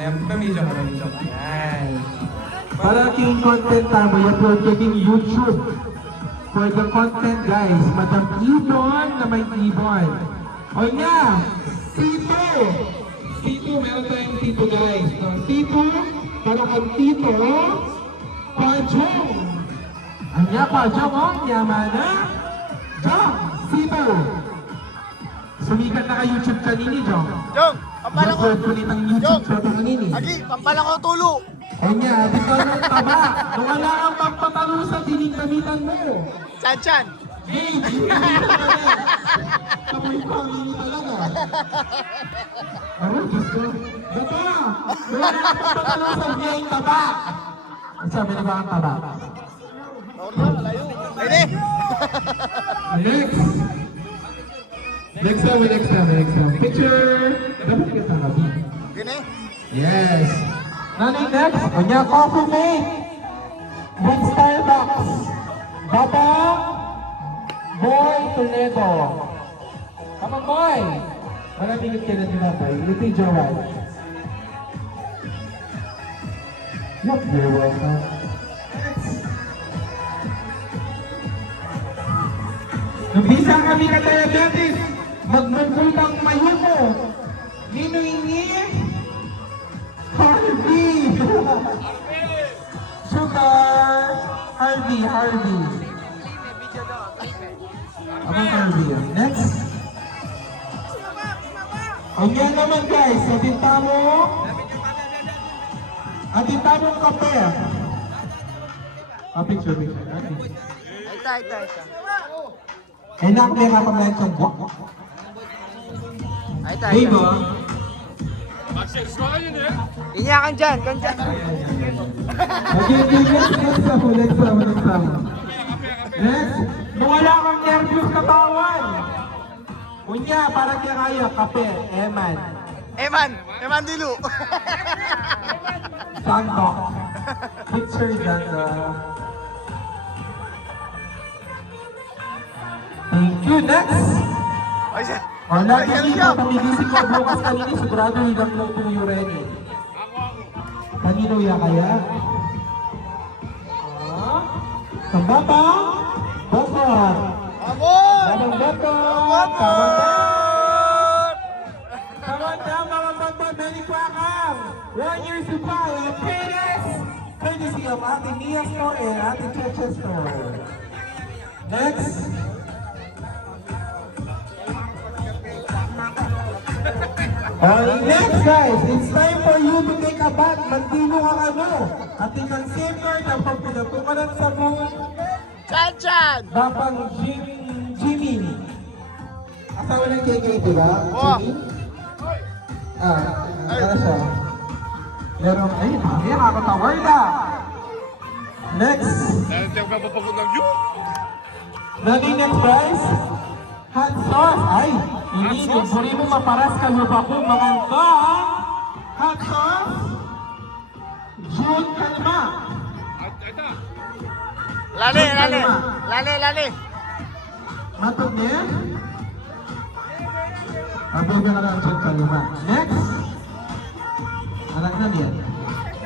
Ayan, pamidyo ka. Ayan. Para king content tayo, i-upload yung YouTube. For the content guys, Madam Ibon na may ibon. O niya, Tito! Tito, meron tayong Tito guys. Tito, para kang Tito, Pajong! Anya, Pajong, o, yaman na. Jong, Tito! Sumikat na ka YouTube kanini, Jong. Jong, pampalang ko. Upload ko nitang YouTube sa kanini. Agi, pampalang ko tulo. Kanya, di ka nang taba. Kung wala kang pagpatalo sa dining gamitan mo. Chan-chan. Hey, hindi ka na. Kapoy pa, hindi talaga. Ano, Diyos ko. Gata! Wala kang pagpatalo sa dining taba. Ang sabi na ba ang taba? Pwede. Next! Next time. Picture! Dapat kita nabi. Gini. Yes! Nanay next, kanya coffee mate with Starbucks. Baba Boy Toledo. Come on, boy! Maraming ka na nila, boy. Ito yung Jowan. Yup, you're welcome. Numbisa kami na tayo datis. Magmagultang mayo mo. Ninoy ni Harvey! Sugar! Harvey! Abang Harvey. Next! Ang yan naman guys, atinta mo kape. Picture. Ita. Enak niya nga paglayan siyang buwak. Ita. Hey ba? Inyakan dyan, Okay, next time. Next, kung wala kang nervyos na bawal. Kunya, para kaya kape, Eman. Eman Dilu. Santo. Picture that. Thank you, next. Ay, siya. Wala ka dito, pamigising ko bukas kanini, sigurado hidang lang po yung ready. Kanino ya kaya? Kambaba? Bokor! Babang Bokor! Kamandang mga Bokor, Balikwakang! 1 year supply of Phoenix! Courtesy of Ate Mia Store and Ate Cheche Store. Next! Next guys, it's time for you to take a bath. Mandino ka ano. At tingnan safeguard ang pagpinatukanan sa buong Chan-chan. Bapang Jimmy. Asawa ng KK, di ba? Oo. Jimmy? Ano siya? Merong, nakakatawar na. Next. Naging next guys. Hot sauce. Ay, hindi. Puri mo maparas ka lupa ko. Maganda. Hot sauce. June Kalma. Lali. Matog niya. Abog na lang June Kalma. Next. Anak na niya.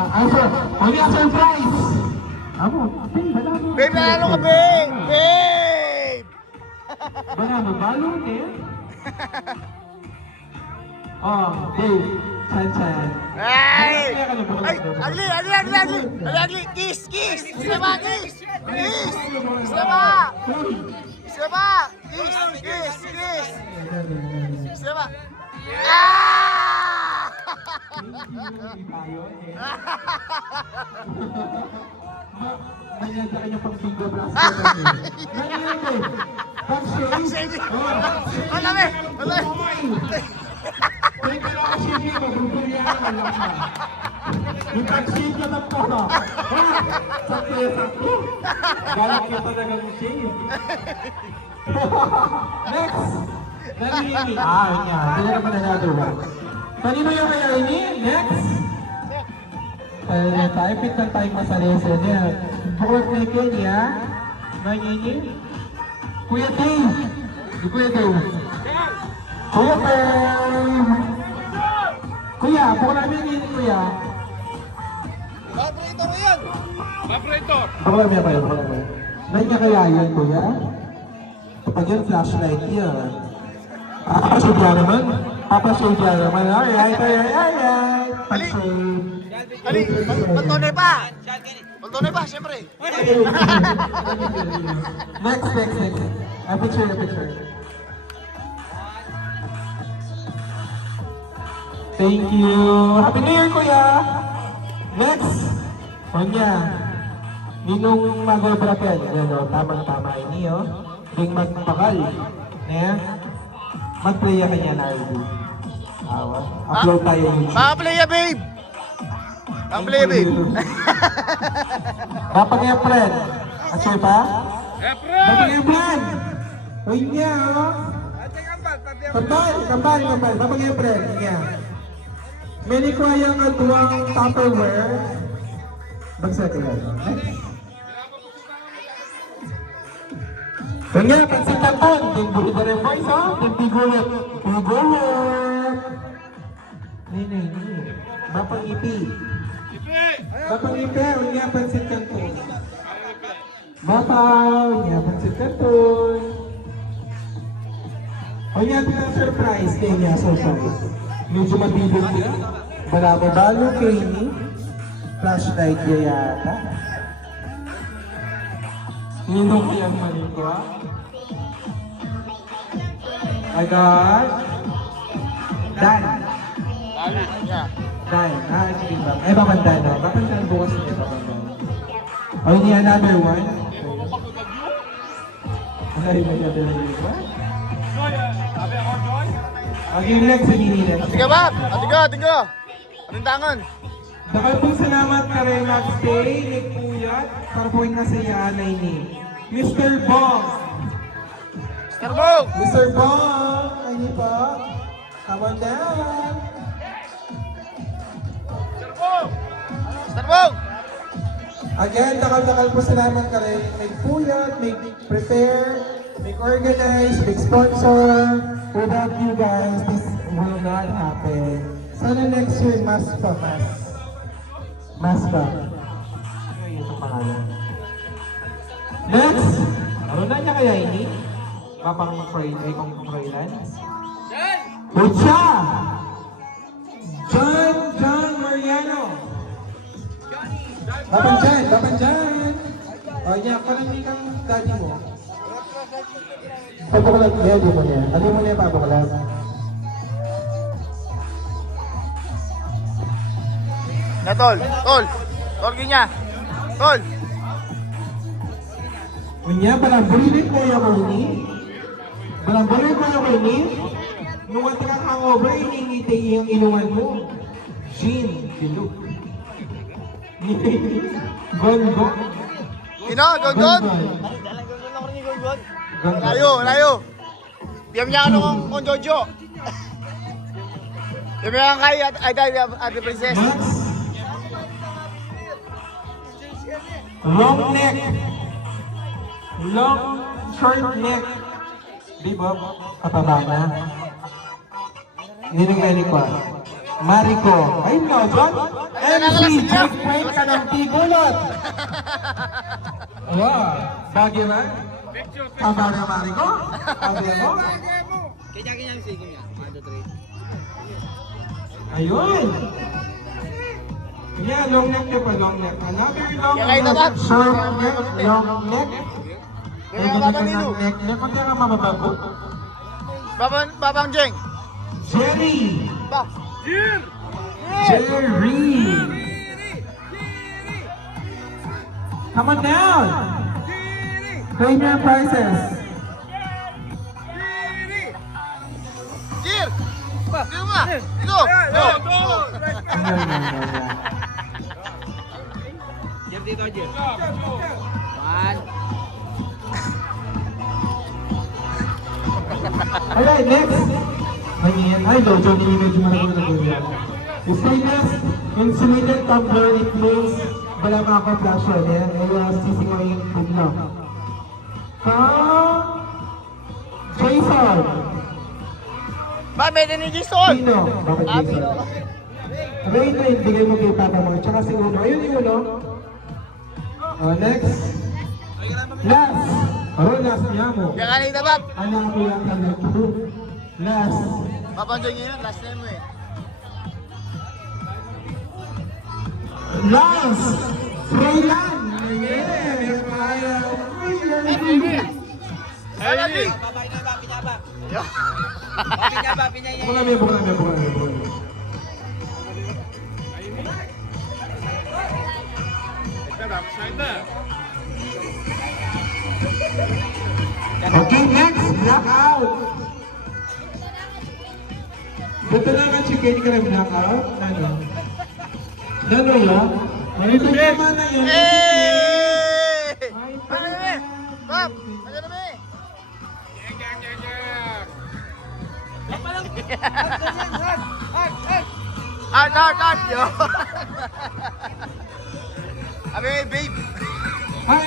Also, only a surprise. Amo, Babe, nalalo ka, babe. Bana mo balon eh. Oh, Dave, Chan. Ay, agli. Kiss. Sema. Kiss. Sema. Nangyayari ka niyo pang finger blast ko kami. Nangyayari. Backstage. Malami. Kaya ka lang kasi siya, magbubulyahan ka lang na. Yung backstage ka na po. Sakto. Galak ka talaga ng shave. Next. Nangyayari. Yan. Hindi na naman nanagawa. Kanino yung kaya ini? Next. Taipit lang tayong masalesa niya. Bukod na ito niya. Nangyayari. Kuya Dave. Kuya Dave. Kuya, buka namin yun, kuya. Vibrator yan! Buka namin kayo, buka namin. Nanya kaya yan, kuya? Kapag yan, flashlight yan. Papashoot yan naman. Papashoot yan naman. Alright. Ali! Ali! Pagtunay pa! Pagtunay pa, siyempre! Next. A picture. Thank you. Happy New Year, kuya. Next. Kanya. Ninong Magobrakal. Yan o, tamang-tama ini o. Yung magpakal. Yan. Mag-play ka niya na RD. Upload tayo yung Makaplay ya, babe! Makaplay ya, babe! Kapag yung friend. Asya pa? Kapag yung friend. Uy niya o. Kambal. Kapag yung friend. Niya. May nikwaya nga tuwang Tupperware. Bagsak ka yan. Kanya, pagsitaton. Tingbulit na rin voice o. Tinggulit. Nini. Mapangipi. Unya, pansit kanton. Unya, pansit kanton. Unya, tinang surprise kay niya, surprise. Medyo mabilog niya. Balo kay ni. Flashlight niya yata. Ninong yan manito ha. Agad. Dan. Dan. Diba? Babandan na. Babandan bukas niya. Babandan. O, hindi another one. Ay, may another one. Okay, next. Atiga ba? Atiga! Anong tangan? Dakal pong salamat ka rin mag-stay ni Kuyat para po yung nasa iyanay ni Mr. Bong. Starbog! Mr. Bong! Ayun po. Come on down. Starbog! Again, dakal po salamat ka rin. May Kuyat, may prepare, may organize, may sponsor. Without you guys, this will not happen. Sana next year, mas pa. Ayun yung pangalan. Next! Ano na niya kaya ini? Kapang freelance? Pucha! John Mariano! Bapan John! O niya, parang hindi kang daddy mo. Pabukalat niya, di mo niya. Ano mo niya pabukalat? Na tol! Tol niya! Tol! Unya, balambulin ko yung ini. Nung at kang hangover, iningiti yung inuman mo. Gin, siluk. Gongo. Gon! Layo! Diyan niya kung Jojo. Diyan niya kay Ate Princess. Next. Long neck. Short neck. Di ba? Kataba na. Ninong Melikwa. Mariko. Ay no, John. MC, checkpoint ka ng Tigulot. Wow. Bagay na? Tama na Mariko? Bagay mo? Ayun. Yeah, long neck ka pa, long neck. Another long Kaya ito ba? neck, short neck, long neck. Kaya nga Baba Nilo. Neck, kung kaya mababago. Babang Jeng. Jerry! Ba? Jerry! Come on down! Claim your prizes! Jir! Dito ba? Dito! Alright, next! Ay, Jojo, hindi medyo marunong yan. The stainless insulated tumbler, it means wala mga ka-flasher. Ay, sisingaw yung bigla. Jason! Ba, may din ni Jason! Pino! Bakit Jason? Rain, bigay mo kay Papa mo. Tsaka si Uno. Ayun yung Uno. Next. Last. Last niya mo. Kaya kanina, Pap. Anak ko yung anak ko. Last. Papansin nyo yun, last name mo eh. Last. Raylan. Yeah. Kaya. Ay, Bukan. Okay, next, blackout. Betul na ka chicken ka blackout? Ano? Ano yun? Ano ito naman na yun? Hey! Ano na eh? Pap! Ano na eh? Art! Yo! Abi, babe! Ay,